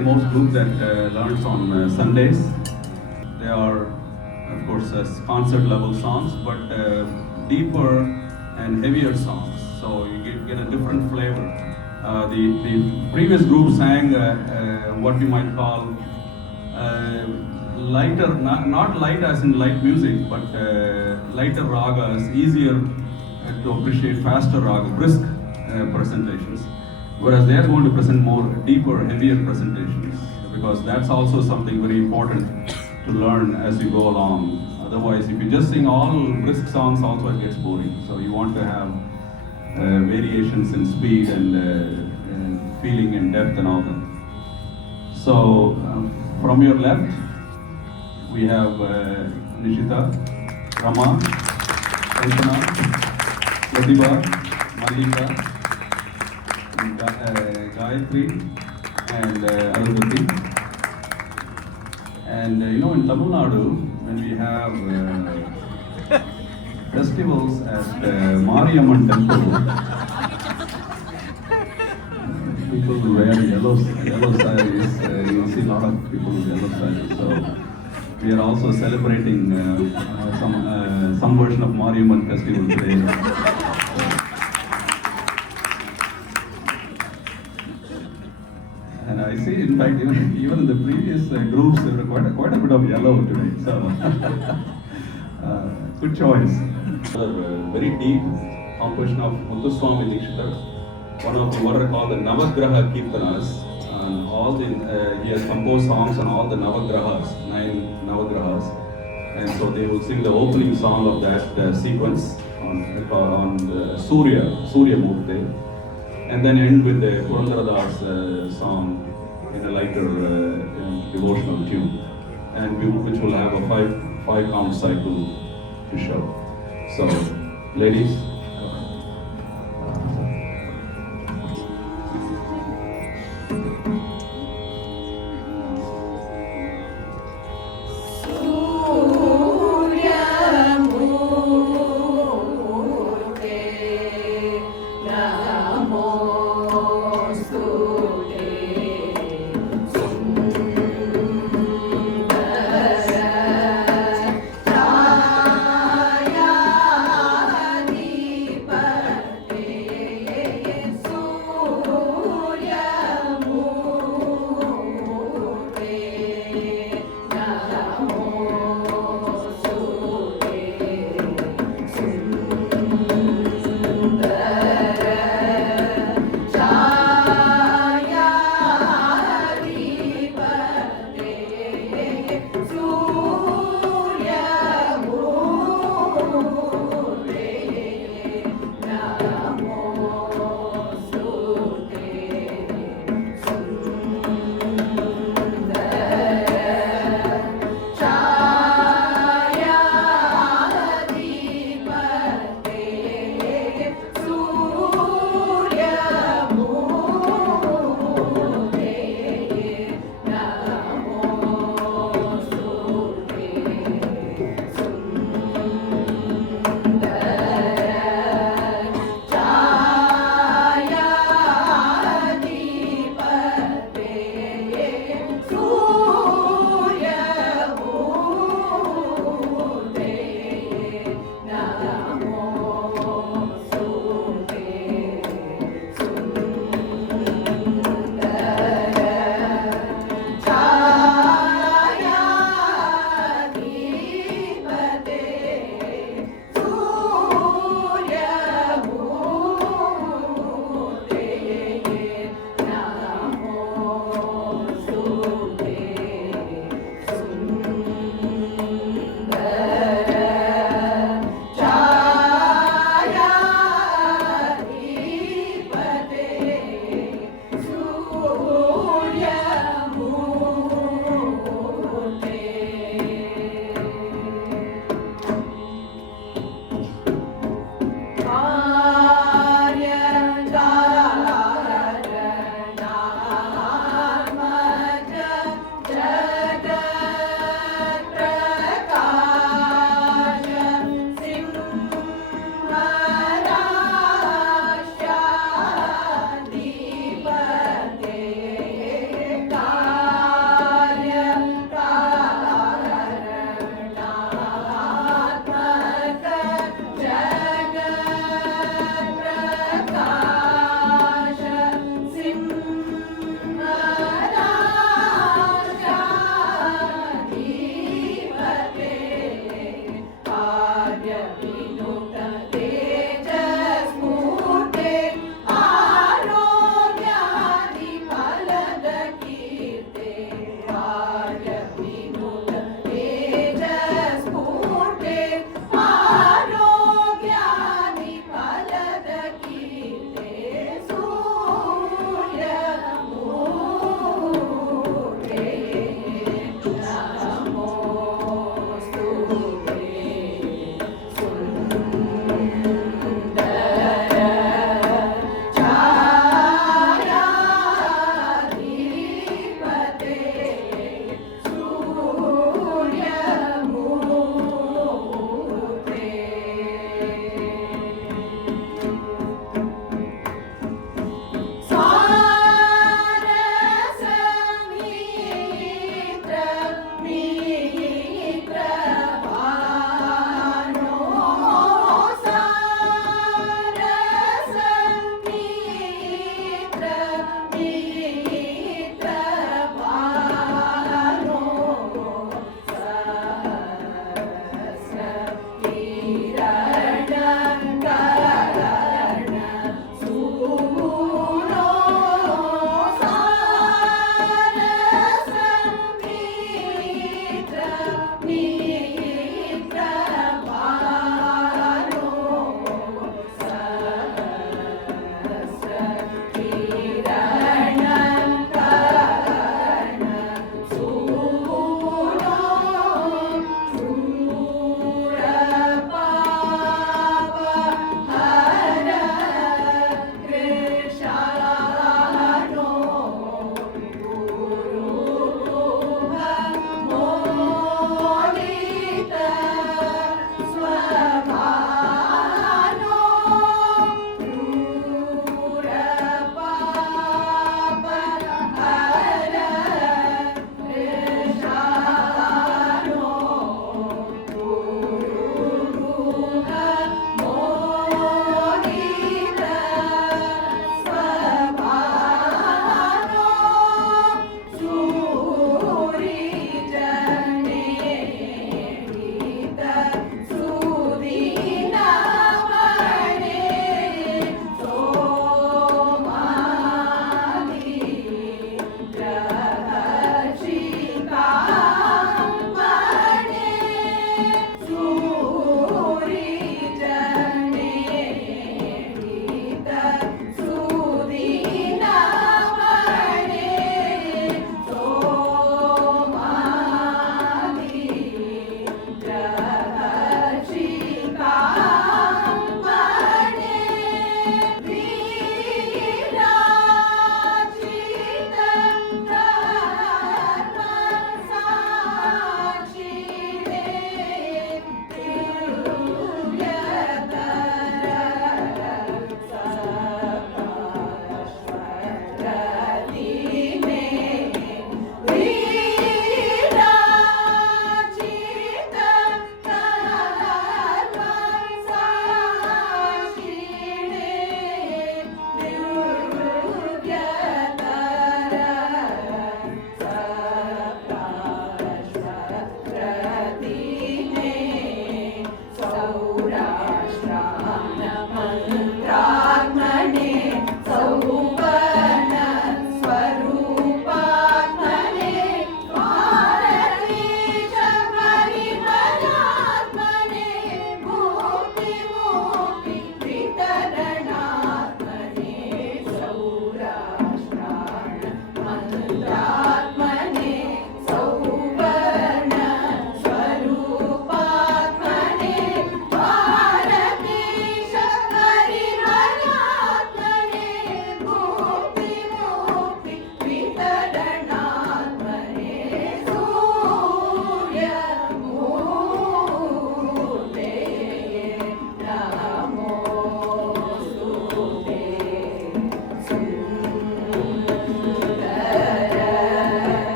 most group that learns on Sundays. They are, of course, concert level songs, but deeper and heavier songs. So you get a different flavor. The previous group sang what you might call lighter, not light as in light music, but lighter ragas, easier to appreciate, faster raga, brisk presentations. Whereas they are going to present more deeper, heavier presentations, because that's also something very important to learn as you go along. Otherwise, if you just sing all brisk songs, also it gets boring. So you want to have variations in speed and feeling and depth and all that. So from your left, we have Nishita, Rama, Kalpana, Pratibha, Malika, Gayatri, and Arundhati. And in Tamil Nadu, when we have festivals at Mariamman temple, people wear yellow sarees. You see a lot of people with yellow sarees. So we are also celebrating some version of Mariamman festival today. And I see, in fact, even in the previous groups, there were quite a bit of yellow today. So, good choice. Very deep composition of Muthuswami Dikshithar, one of what are called the Navagraha Kirtanas. And all the he has composed songs on all the Navagrahas, 9 Navagrahas. And so they will sing the opening song of that sequence on Surya Murti. And then end with the Purandaradas song in a lighter devotional tune, and which will have a five count cycle to show. So, ladies,